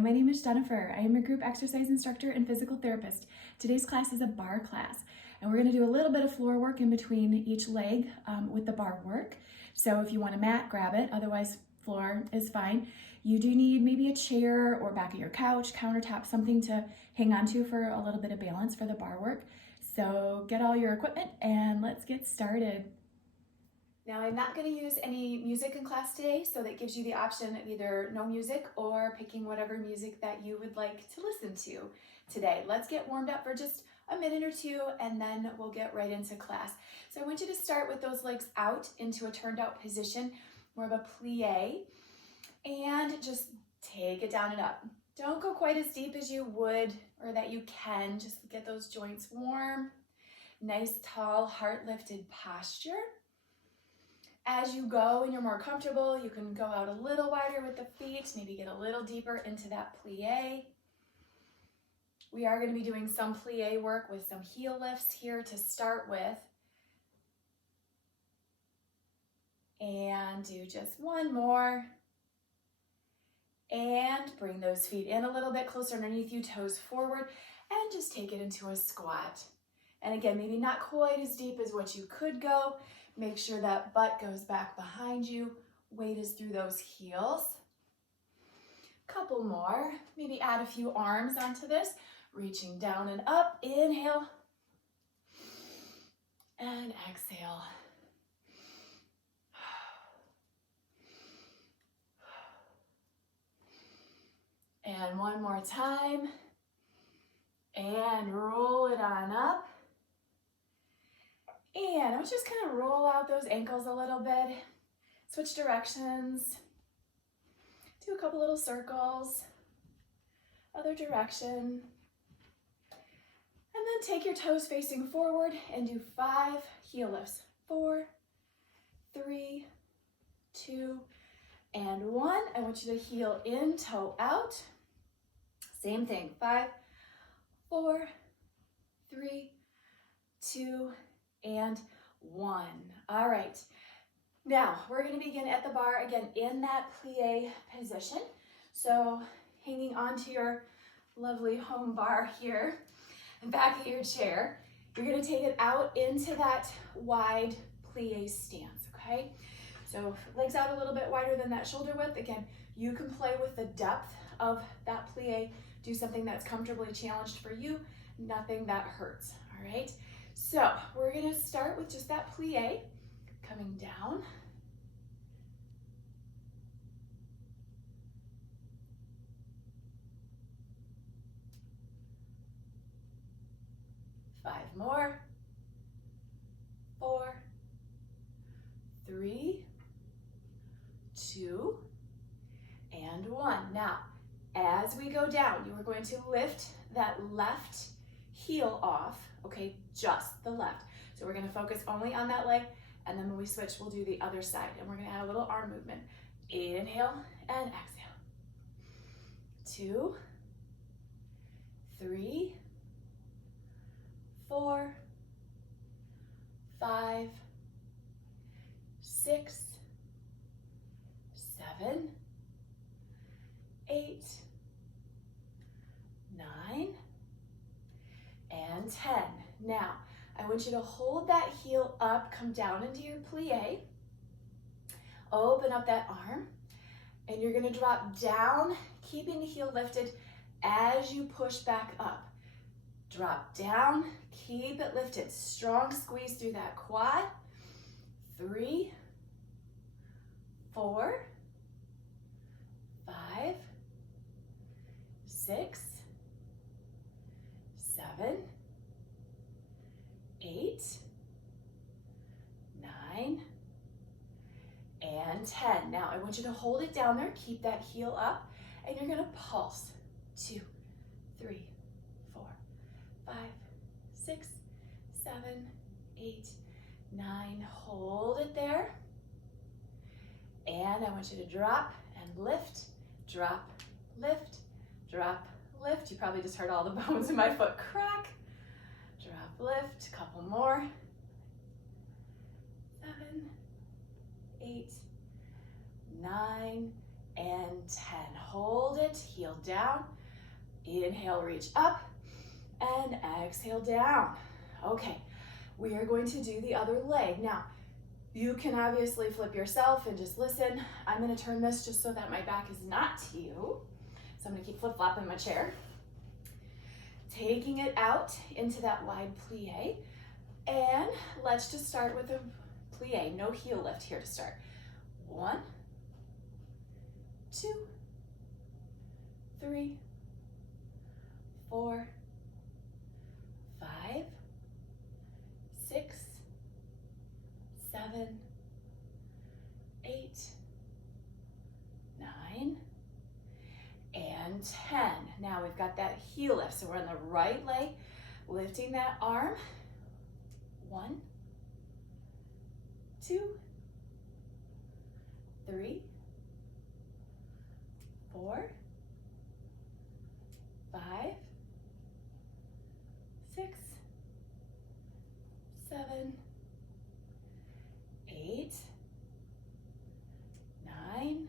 my name is Jennifer. I am a group exercise instructor and physical therapist. Today's class is a bar class, and we're going to do a little bit of floor work in between each leg with the bar work. So if you want a mat, grab it. Otherwise, floor is fine. You do need maybe a chair or back of your couch, countertop, something to hang on to for a little bit of balance for the bar work. So get all your equipment and let's get started. Now, I'm not going to use any music in class today, so that gives you the option of either no music or picking whatever music that you would like to listen to today. Let's get warmed up for just a minute or two, and then we'll get right into class. So I want you to start with those legs out into a turned out position, more of a plie, and just take it down and up. Don't go quite as deep as you would or that you can. Just get those joints warm. Nice, tall, heart-lifted posture. As you go and you're more comfortable, you can go out a little wider with the feet, maybe get a little deeper into that plie. We are going to be doing some plie work with some heel lifts here to start with. And do just one more. And bring those feet in a little bit closer underneath you, toes forward, and just take it into a squat. And again, maybe not quite as deep as what you could go. Make sure that butt goes back behind you. Weight is through those heels. Couple more. Maybe add a few arms onto this. Reaching down and up. Inhale. And exhale. And one more time. And roll it on up. And I'm just going to roll out those ankles a little bit. Switch directions. Do a couple little circles. Other direction. And then take your toes facing forward and do 5 heel lifts. 4, 3, 2, and 1. I want you to heel in, toe out. Same thing. 5, 4, 3, 2, and 1. All right. Now, we're going to begin at the bar again in that plie position. So, hanging onto your lovely home bar here and back of your chair, you're going to take it out into that wide plie stance, okay? So, legs out a little bit wider than that shoulder width. Again, you can play with the depth of that plie. Do something that's comfortably challenged for you, nothing that hurts, all right? So we're going to start with just that plie, coming down. Five more. 4, 3, 2, and 1. Now, as we go down, you are going to lift that left heel off, okay, just the left. So we're going to focus only on that leg, and then when we switch, we'll do the other side, and we're going to add a little arm movement. Inhale and exhale. 2, 3, 4, 5, 6, 7, 8, 9, and 10. Now, I want you to hold that heel up, come down into your plie, open up that arm, and you're going to drop down, keeping the heel lifted as you push back up. Drop down, keep it lifted. Strong squeeze through that quad. 3, 4, 5, 6, 7, 8, 9, and 10. Now I want you to hold it down there, keep that heel up, and you're gonna pulse. 2, 3, 4, 5, 6, 7, 8, 9. Hold it there. And I want you to drop and lift, drop, lift, drop, lift. You probably just heard all the bones in my foot crack. Drop, lift, a couple more. 7, 8, 9, and 10. Hold it, heel down. Inhale, reach up, and exhale down. Okay, we are going to do the other leg. Now, you can obviously flip yourself and just listen. I'm gonna turn this just so that my back is not to you. So I'm gonna keep flip-flopping my chair. Taking it out into that wide plie. And let's just start with a plie, no heel lift here to start. 1, 2, 3, 4, 5, 6, 7, 8, 9, and 10. Now we've got that heel lift. So we're on the right leg, lifting that arm. 1, 2, 3, 4, 5, 6, 7, 8, 9,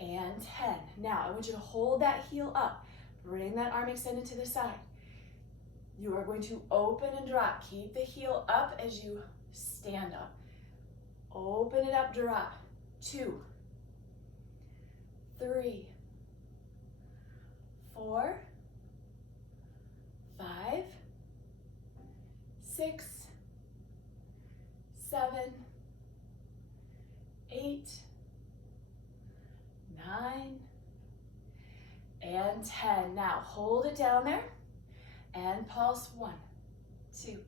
and 10. Now I want you to hold that heel up. Bring that arm extended to the side. You are going to open and drop. Keep the heel up as you stand up. Open it up, drop. 2, 3, 4, 5, 6, 7, 8, 9, and 10. Now hold it down there and pulse. 1, 2,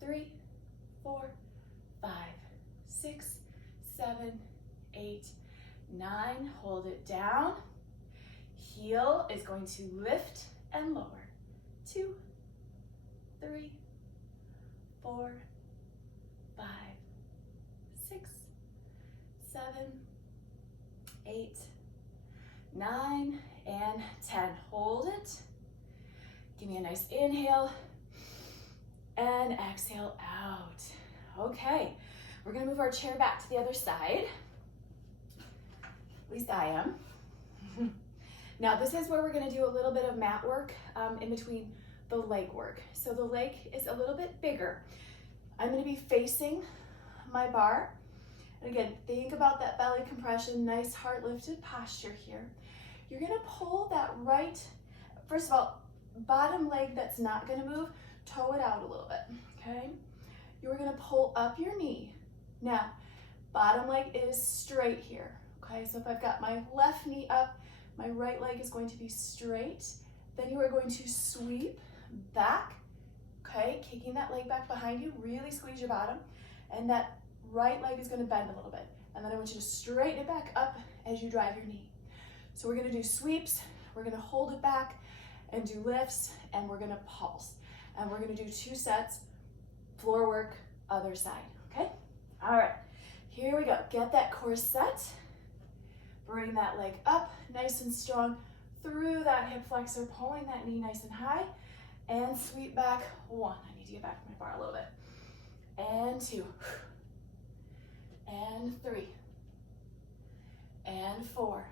3, 4, 5, 6, 7, 8, 9. Hold it down. Heel is going to lift and lower. 2, 3, 4, 5, 6, 7, 8, 9, and 10. Hold it. Give me a nice inhale and exhale out. Okay, we're gonna move our chair back to the other side. At least I am. Now this is where we're gonna do a little bit of mat work in between the leg work. So the leg is a little bit bigger. I'm gonna be facing my bar. And again, think about that belly compression, nice heart lifted posture here. You're gonna pull that right, first of all, bottom leg that's not gonna move, toe it out a little bit, okay? You're gonna pull up your knee. Now, bottom leg is straight here, okay? So if I've got my left knee up, my right leg is going to be straight. Then you are going to sweep back, okay? Kicking that leg back behind you, really squeeze your bottom. And that right leg is gonna bend a little bit. And then I want you to straighten it back up as you drive your knee. So we're gonna do sweeps, we're gonna hold it back and do lifts, and we're gonna pulse. And we're gonna do 2 sets, floor work, other side, okay? All right, here we go. Get that core set. Bring that leg up, nice and strong, through that hip flexor, pulling that knee nice and high, and sweep back. 1, I need to get back to my bar a little bit. And 2, and 3, and 4,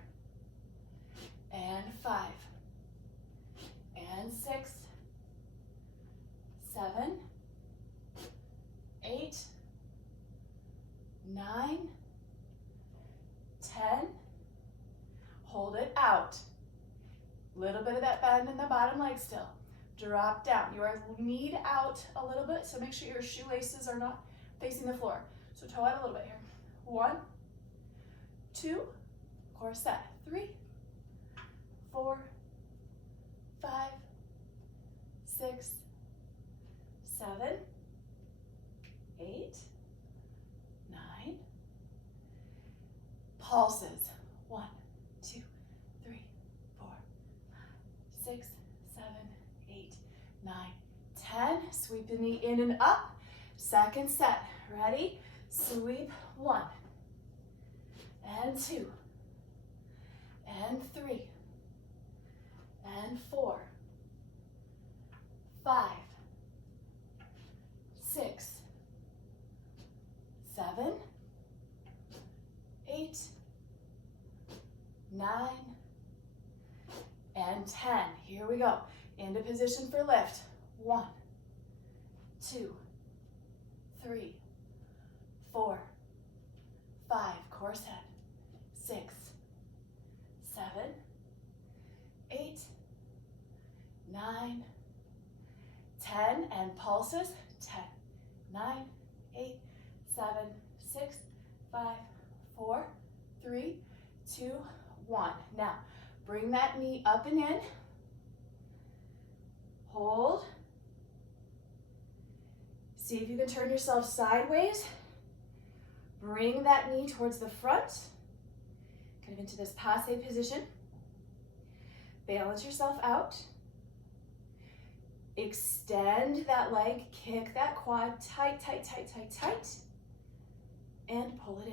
and 5, and 6, 7, 8, 9, 10. Hold it out. Little bit of that bend in the bottom leg still. Drop down. Your knee out a little bit, so make sure your shoelaces are not facing the floor. So toe out a little bit here. 1, 2, core set. 3, 4, 5, 6, 7, 8, 9. Pulses. 1, 2, 3, 4, 5, 6, 7, 8, 9, 10. Sweep the knee in and up. Second set. Ready? Sweep. 1, and 2, and 3, and 4, 5, 6, 7, 8, and 10. Here we go. Into position for lift. 1, 2, 3, 4, 5. Core set. 6, 7, 8, 9, 10. And pulses. 10, 9, 8, 7, 6, 5, 4, 3, 2, 1. Now, bring that knee up and in. Hold. See if you can turn yourself sideways. Bring that knee towards the front. Kind of into this passe position. Balance yourself out. Extend that leg, kick that quad tight, tight, tight, tight, tight. And pull it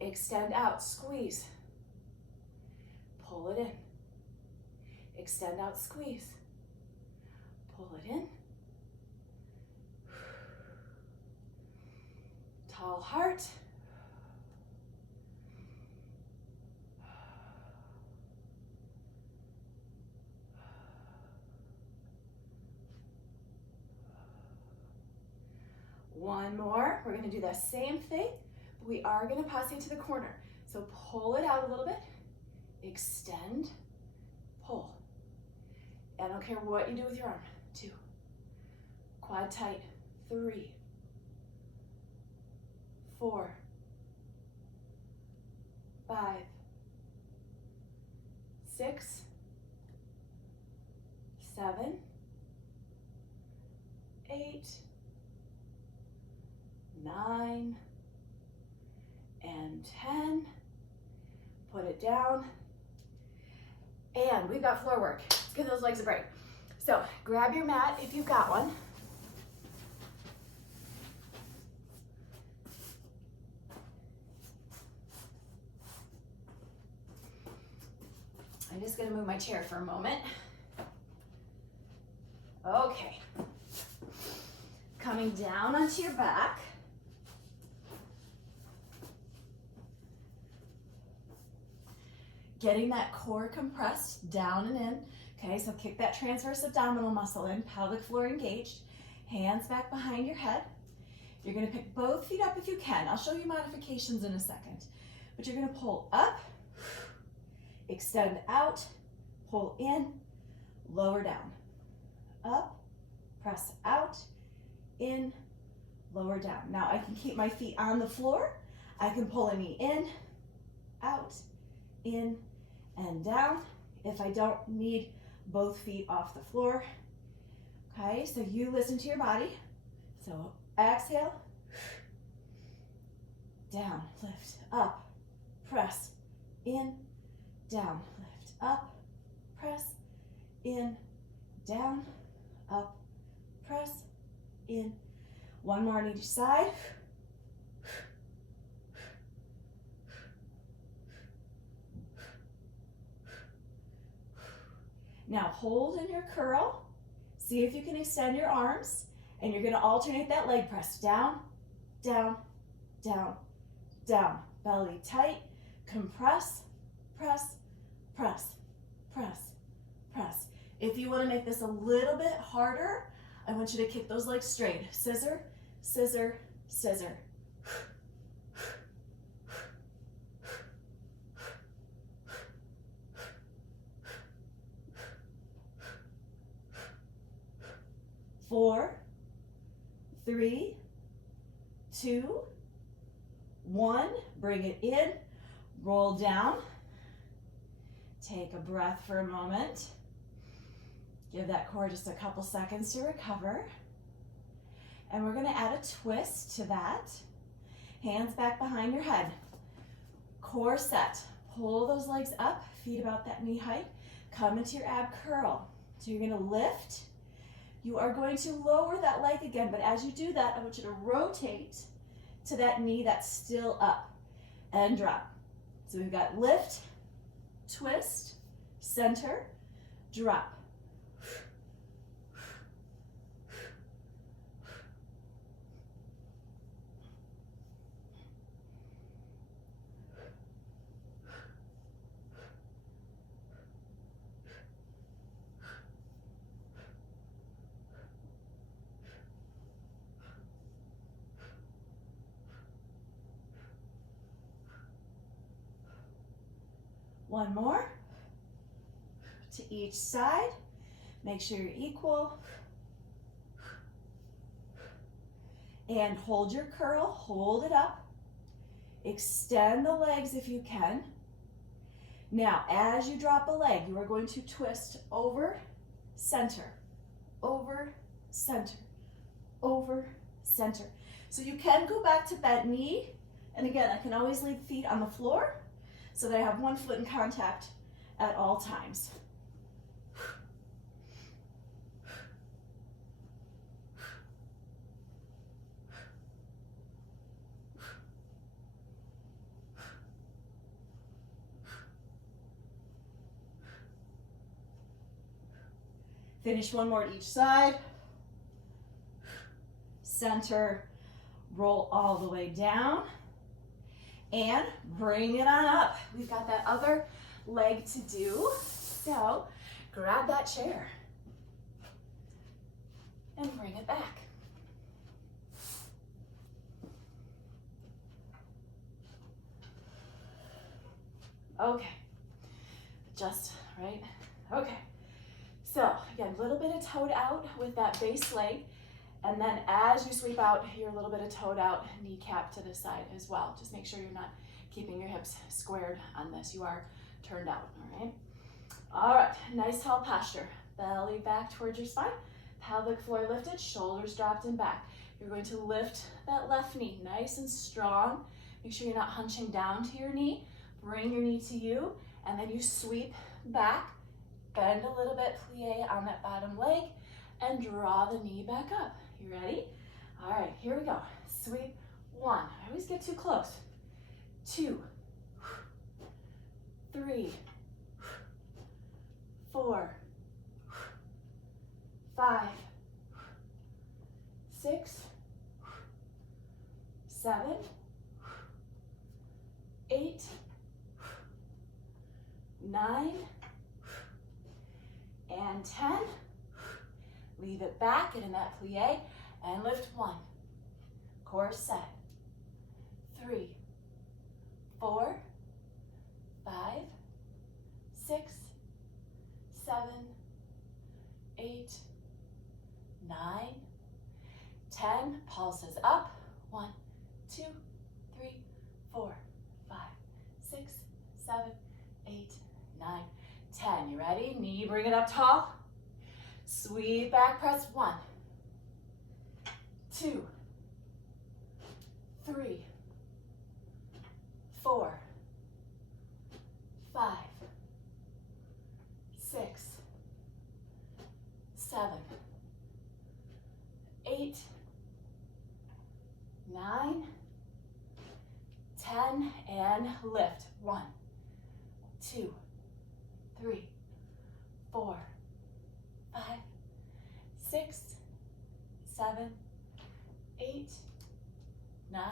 in. Extend out, squeeze. Pull it in. Extend out, squeeze. Pull it in. Tall heart. One more. We're going to do the same thing, but we are going to passe to the corner. So pull it out a little bit. Extend. Pull. I don't care what you do with your arm. 2. Quad tight. 3, 4, 5, 6, 7, 8, 9, and 10. Put it down. And we've got floor work. Let's give those legs a break. So grab your mat if you've got one. I'm just going to move my chair for a moment. Okay. Coming down onto your back. Getting that core compressed down and in. Okay, so kick that transverse abdominal muscle in, pelvic floor engaged, hands back behind your head. You're going to pick both feet up if you can. I'll show you modifications in a second. But you're going to pull up, extend out, pull in, lower down. Up, press out, in, lower down. Now I can keep my feet on the floor. I can pull a knee in, out, in, and down if I don't need both feet off the floor. Okay, so you listen to your body. So exhale, down, lift, up, press, in, down, lift, up, press, in, down, up, press, in. One more on each side. Now hold in your curl. See if you can extend your arms, and you're going to alternate that leg press. Down, down, down, down. Belly tight. Compress, press, press, press, press. If you want to make this a little bit harder, I want you to kick those legs straight. Scissor, scissor, scissor. Four, 3, 2, 1. Bring it in, roll down. Take a breath for a moment. Give that core just a couple seconds to recover. And we're going to add a twist to that. Hands back behind your head. Core set. Pull those legs up, feet about that knee height. Come into your ab curl. So you're going to lift. You are going to lower that leg again, but as you do that, I want you to rotate to that knee that's still up and drop. So we've got lift, twist, center, drop. One more. To each side. Make sure you're equal. And hold your curl, hold it up. Extend the legs if you can. Now, as you drop a leg, you are going to twist over, center, over, center, over, center. So you can go back to bent knee. And again, I can always leave feet on the floor so that I have one foot in contact at all times. Finish one more at each side. Center, roll all the way down, and bring it on up. We've got that other leg to do, so grab that chair and bring it back. Okay, just right, okay. So again, a little bit of toed out with that base leg, and then as you sweep out, you're a little bit of toed out, kneecap to the side as well. Just make sure you're not keeping your hips squared on this. You are turned out, all right? All right, nice tall posture. Belly back towards your spine, pelvic floor lifted, shoulders dropped and back. You're going to lift that left knee nice and strong. Make sure you're not hunching down to your knee. Bring your knee to you, and then you sweep back. Bend a little bit, plie on that bottom leg, and draw the knee back up. You ready? All right, here we go. Sweep, one. I always get too close. 2, 3, 4, 5, 6, 7, 8, 9, and 10. Leave it back, get in that plie, and lift 1. Core set. 3, 4, 5, 6, 7, 8, 9, 10. Pulses up. 1, 2, 3, 4, 5, 6, 7, 8, 9, 10. You ready? Knee, bring it up tall. Sweep back, press. 1, 2, 3, 4, 5, 6, 7, 8, 9, 10, and lift. 1, 2, 3, 4, 5, 6, 7, 8, 9,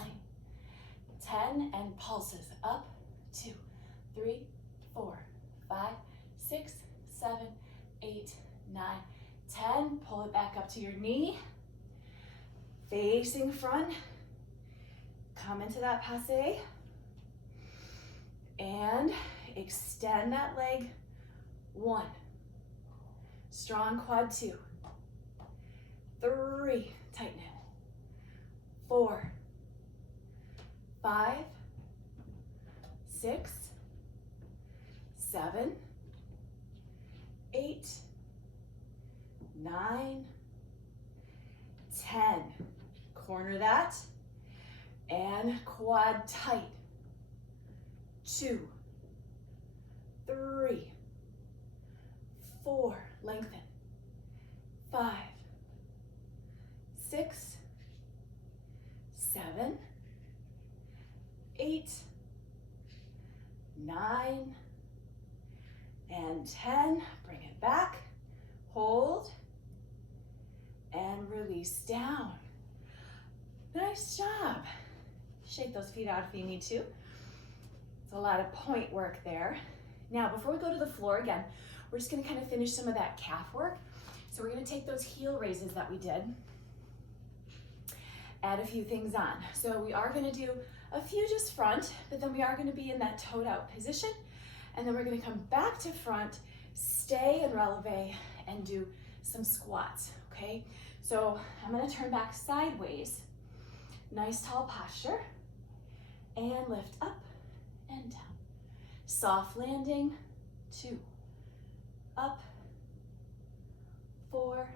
10, and pulses up. 2, 3, 4, 5, 6, 7, 8, 9, 10. Pull it back up to your knee. Facing front. Come into that passe. And extend that leg. 1. Strong quad. 2. 3. Tighten it. 4. 5. 6. 7. 8. 9. 10. Corner that. And quad tight. 2. 3. 4. Lengthen. 5. 6. 7. 8. 9. And 10. Bring it back. Hold. And release down. Nice job. Shake those feet out if you need to. It's a lot of point work there. Now, before we go to the floor again, we're just gonna kind of finish some of that calf work. So we're gonna take those heel raises that we did, add a few things on. So we are gonna do a few just front, but then we are gonna be in that toed out position. And then we're gonna come back to front, stay in releve, and do some squats, okay? So I'm gonna turn back sideways. Nice tall posture. And lift up and down. Soft landing, 2. Up, 4,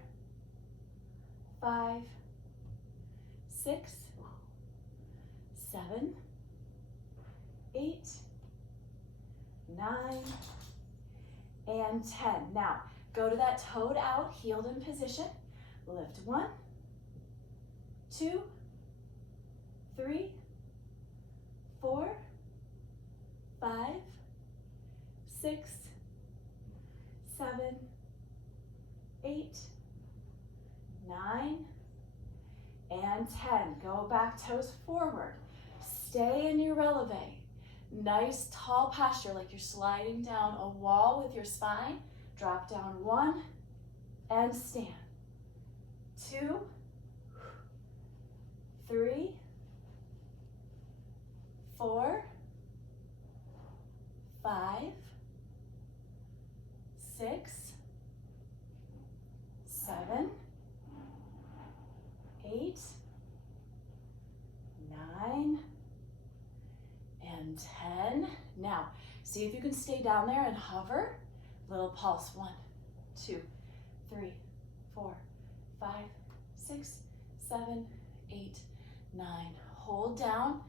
5, 6, 7, 8, 9, and 10. Now, go to that toed out, heeled in position. Lift 1, 2, 3, 4, 5, 6, 7, 8, 9, and 10. Go back toes forward. Stay in your releve. Nice tall posture like you're sliding down a wall with your spine. Drop down 1 and stand. 2, 3, 4, 5, 6, 7, 8, 9, and 10. Now, see if you can stay down there and hover. Little pulse. 1, 2, 3, 4, 5, 6, 7, 8, 9. Hold down.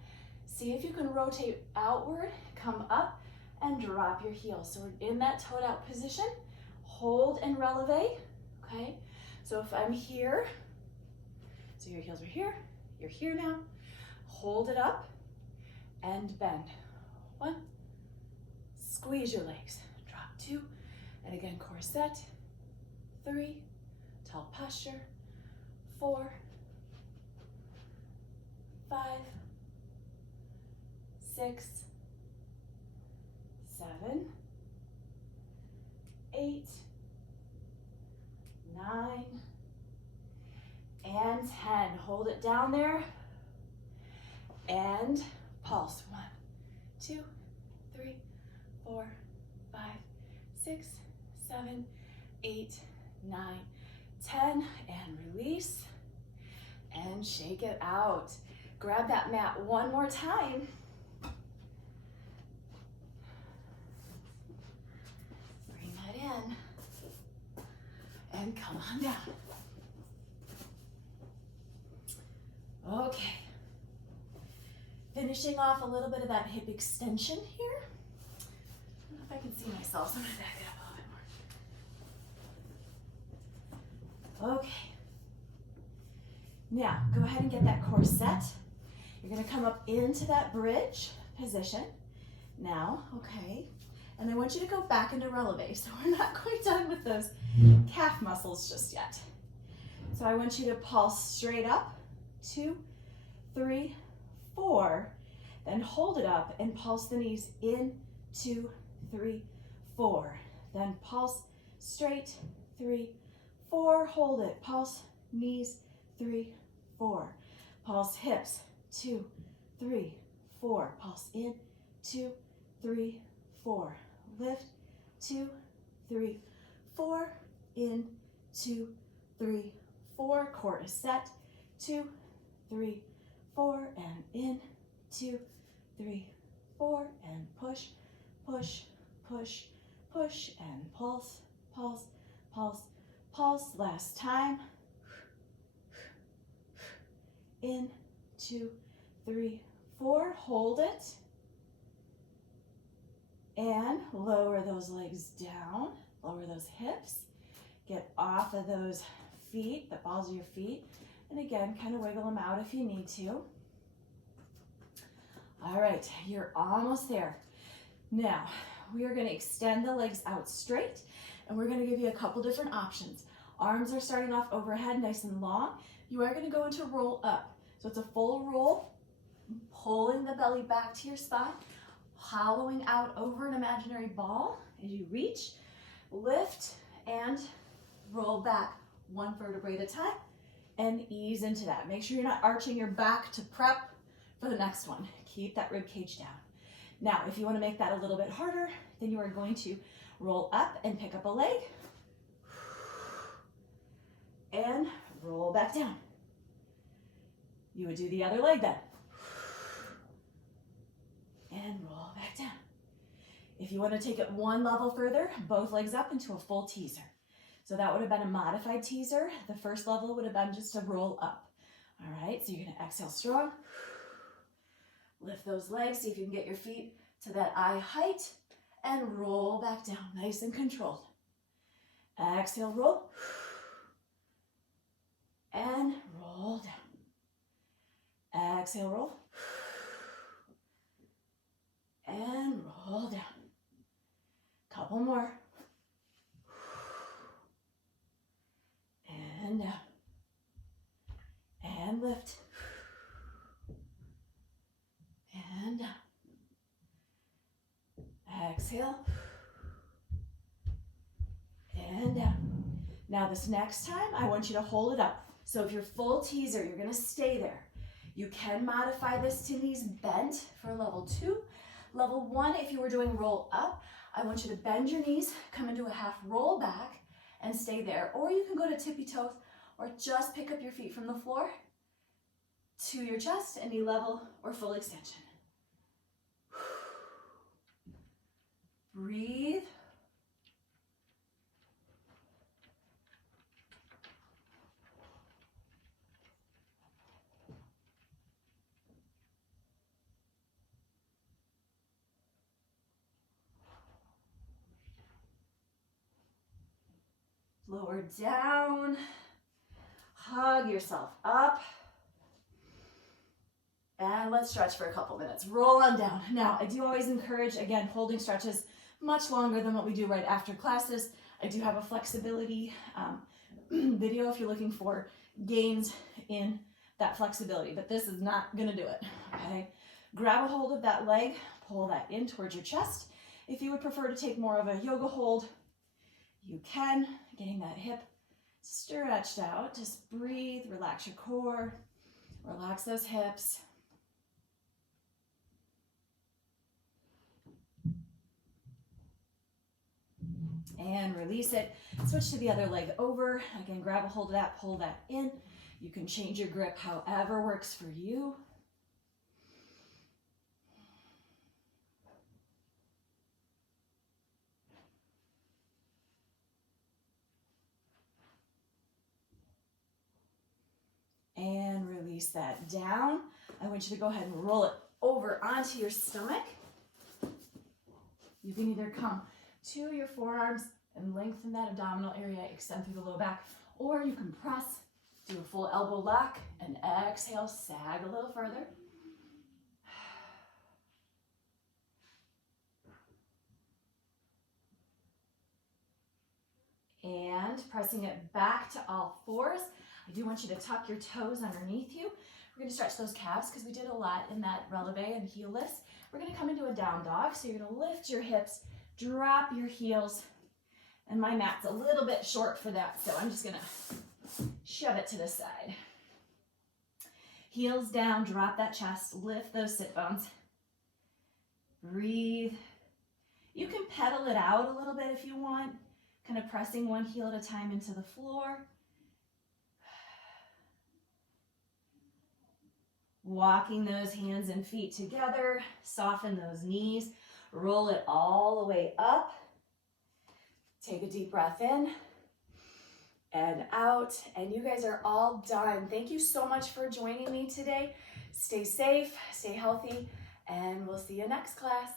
See if you can rotate outward, come up, and drop your heels. So we're in that toed out position. Hold and releve, okay? So if I'm here, so your heels are here, you're here now. Hold it up and bend. 1, squeeze your legs. Drop 2, and again, corset. 3, tall posture. 4, 5, 6, 7, 8, 9, and 10. Hold it down there and pulse. 1, 2, 3, 4, 5, 6, 7, 8, 9, 10, and release and shake it out. Grab that mat one more time. Bring that in and come on down. Okay. Finishing off a little bit of that hip extension here. I don't know if I can see myself, so I'm gonna back it up a little bit more. Okay. Now, go ahead and get that corset. You're gonna come up into that bridge position. Now, okay. And I want you to go back into releve. So we're not quite done with those calf muscles just yet. So I want you to pulse straight up. 2, 3, 4. Then hold it up and pulse the knees in. 2, 3, 4. Then pulse straight. 3, 4. Hold it. Pulse knees. 3, 4. Pulse hips. 2, 3, 4. Pulse in. 2, 3, 4. Lift. 2, 3, 4. In. 2, 3, 4. Core is set. 2, 3, 4. And in. 2, 3, 4. And push, push, push, push. And pulse, pulse, pulse, pulse. Last time. In. 2, 3, 4. Hold it. And lower those legs down. Lower those hips. Get off of those feet, the balls of your feet. And again, kind of wiggle them out if you need to. All right, you're almost there. Now, we are going to extend the legs out straight, and we're going to give you a couple different options. Arms are starting off overhead, nice and long. You are going to go into roll up. So it's a full roll, pulling the belly back to your spine, hollowing out over an imaginary ball as you reach, lift, and roll back one vertebrae at a time, and ease into that. Make sure you're not arching your back to prep for the next one. Keep that rib cage down. Now, if you want to make that a little bit harder, then you are going to roll up and pick up a leg and roll back down. You would do the other leg then. And roll back down. If you want to take it one level further, both legs up into a full teaser. So that would have been a modified teaser. The first level would have been just a roll up. All right, so you're going to exhale strong. Lift those legs, see if you can get your feet to that eye height, and roll back down, nice and controlled. Exhale, roll. And roll down. Exhale, roll. And roll down. Couple more. And down. And lift. And down. Exhale. And down. Now this next time, I want you to hold it up. So if you're full teaser, you're gonna stay there. You can modify this to knees bent for level 2. Level 1, if you were doing roll up, I want you to bend your knees, come into a half roll back, and stay there. Or you can go to tippy toes, or just pick up your feet from the floor to your chest, and knee level or full extension. Breathe. Lower down, hug yourself up, and let's stretch for a couple minutes. Roll on down. Now, I do always encourage, again, holding stretches much longer than what we do right after classes. I do have a flexibility video if you're looking for gains in that flexibility, but this is not gonna do it, okay? Grab a hold of that leg, pull that in towards your chest. If you would prefer to take more of a yoga hold, you can, getting that hip stretched out. Just breathe, relax your core, relax those hips. And release it. Switch to the other leg over. Again, grab a hold of that, pull that in. You can change your grip however works for you. And release that down. I want you to go ahead and roll it over onto your stomach. You can either come to your forearms and lengthen that abdominal area, extend through the low back, or you can press, do a full elbow lock, and exhale, sag a little further. And pressing it back to all fours. I do want you to tuck your toes underneath you. We're going to stretch those calves because we did a lot in that releve and heel lifts. We're going to come into a down dog. So you're going to lift your hips, drop your heels, and my mat's a little bit short for that, so I'm just going to shove it to the side. Heels down, drop that chest, lift those sit bones. Breathe. You can pedal it out a little bit if you want, kind of pressing one heel at a time into the floor. Walking those hands and feet together, soften those knees, roll it all the way up. Take a deep breath in and out, and you guys are all done. Thank you so much for joining me today. Stay safe, stay healthy, and we'll see you next class.